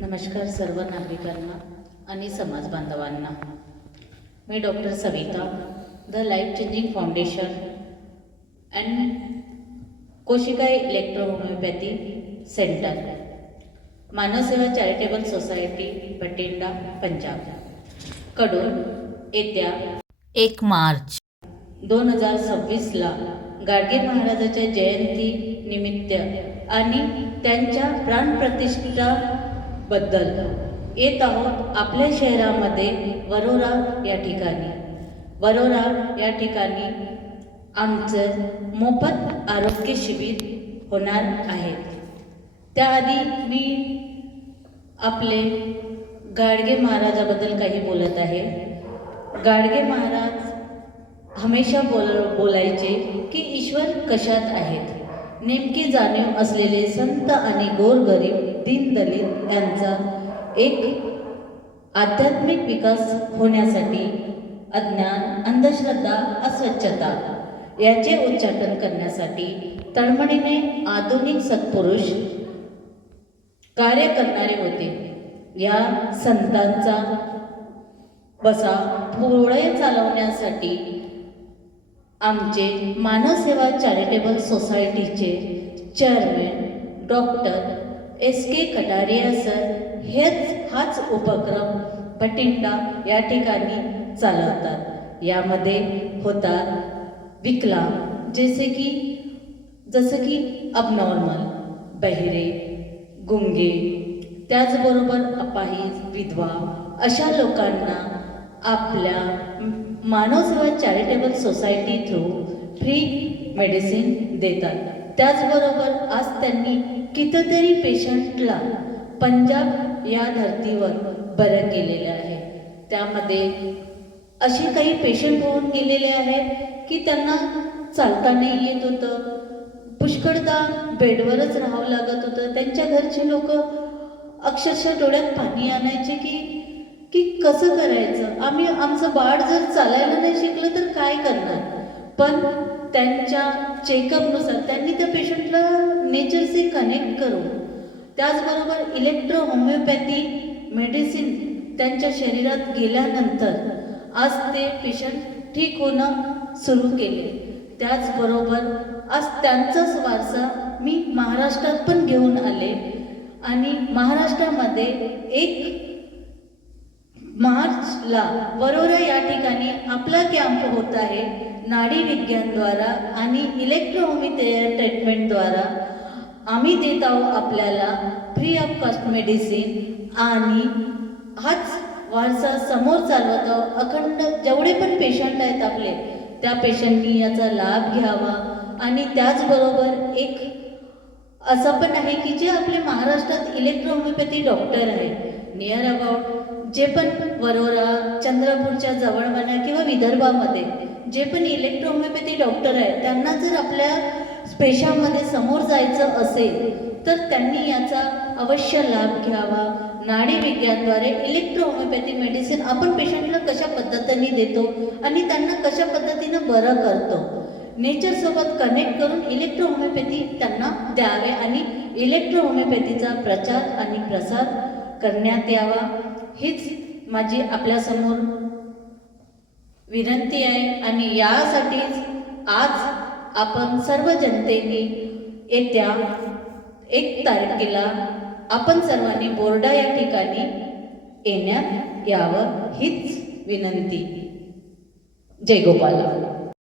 नमस्कार सर्व नागरिकांना आणि समाज बांधवांना. मी doctor Savita, the life changing foundation and कोशिकाई electro homeopathy centre, Manavseva charitable society Bathinda Punjab कडून येत्या 1 मार्च 2026ला गाडगे महाराजांच्या जयंती निमित्त आणि त्यांच्या प्राणप्रतिष्ठा बद्दल येत आहोत आपल्या शहरामध्ये वरोरा या ठिकाणी आमचं मोफत आरोग्य शिबिर होणार आहे. त्याआधी मी आपले गाडगे महाराजाबद्दल काही बोलत आहे. गाडगे महाराज हमेशा बोलायचे की ईश्वर कशात आहेत. नेमकी जाणीव असलेले संत आणि गोरगरीब दीनदलित यांचा एक आध्यात्मिक विकास होण्यासाठी अज्ञान, अंधश्रद्धा, अस्वच्छता याचे उच्चाटन करण्यासाठी तळमळीने आधुनिक सत्पुरुष कार्य करणारे होते. या संतांचा बसा पुढे चालवण्यासाठी आमचे मानवसेवा चॅरिटेबल सोसायटीचे chairman doctor S.K. Kataria sir हाच उपक्रम बठिंडा या ठिकाणी चालवतात. यामध्ये होतात विकलांग, जसे की अबनॉर्मल, बहिरे, गुंगे, त्याचबरोबर अपाहिज, विधवा अशा लोकांना आपल्या Manavseva charitable society through free medicine देतात. त्याचबरोबर आज त्यांनी कितीतरी पेशंटला पंजाब या धर्तीवर बरं केलेलं आहे. त्यामध्ये असे काही पेशंट होऊन गेलेले आहेत की त्यांना चालता नाही येत होतं, पुष्कळदा बेडवरच राहावं लागत होतं. त्यांच्या घरचे लोक अक्षरशः डोळ्यात पाणी आणायचे की कसं करायचं, आमचं बाळ जर चालायला नाही शिकलं तर काय करणार. पण त्यांच्या चेकअपनुसार त्यांनी त्या पेशंटला नेचरशी कनेक्ट करून, त्याचबरोबर इलेक्ट्रो होमिओपॅथी मेडिसिन त्यांच्या शरीरात गेल्यानंतर आज ते पेशंट ठीक होणं सुरू केले. त्याचबरोबर आज त्यांचाच वारसा मी महाराष्ट्रात पण घेऊन आले आणि महाराष्ट्रामध्ये 1 मार्चला वरोरा या ठिकाणी आपला कॅम्प होत आहे. नाडी विज्ञानद्वारा आणि इलेक्ट्रोहोमिओपॅथी ट्रीटमेंटद्वारा आम्ही देत आहोत आपल्याला फ्री ऑफ कॉस्ट मेडिसिन आणि हाच वारसा समोर चालवत आहोत. अखंड जेवढे पण पेशंट आहेत आपले, त्या पेशंटनी याचा लाभ घ्यावा. आणि त्याचबरोबर एक असं पण आहे की जे आपले महाराष्ट्रात इलेक्ट्रोहोमिओपॅथी डॉक्टर आहेत नियर अबाउट, जे पण वरोरा, चंद्रपूरच्या जवळ म्हणा किंवा विदर्भामध्ये जे पण इलेक्ट्रोहोमिओपॅथी डॉक्टर आहेत, त्यांना जर आपल्या पेशामध्ये समोर जायचं असेल तर त्यांनी याचा अवश्य लाभ घ्यावा. नाडी विज्ञानद्वारे इलेक्ट्रोहोमिओपॅथी मेडिसिन आपण पेशंटला कशा पद्धतीने देतो आणि त्यांना कशा पद्धतीनं बरं करतो, नेचरसोबत कनेक्ट करून इलेक्ट्रोहोमिओपॅथी त्यांना द्यावे आणि इलेक्ट्रोहोमिओपॅथीचा प्रचार आणि प्रसार करण्यात यावा. हीच माझी आपल्यासमोर विनंती आहे. आणि यासाठीच आज आपण सर्व जनतेने येत्या 1 तारखेला आपण सर्वांनी बोर्डा या ठिकाणी येण्यात यावं हीच विनंती. जय गोपाल.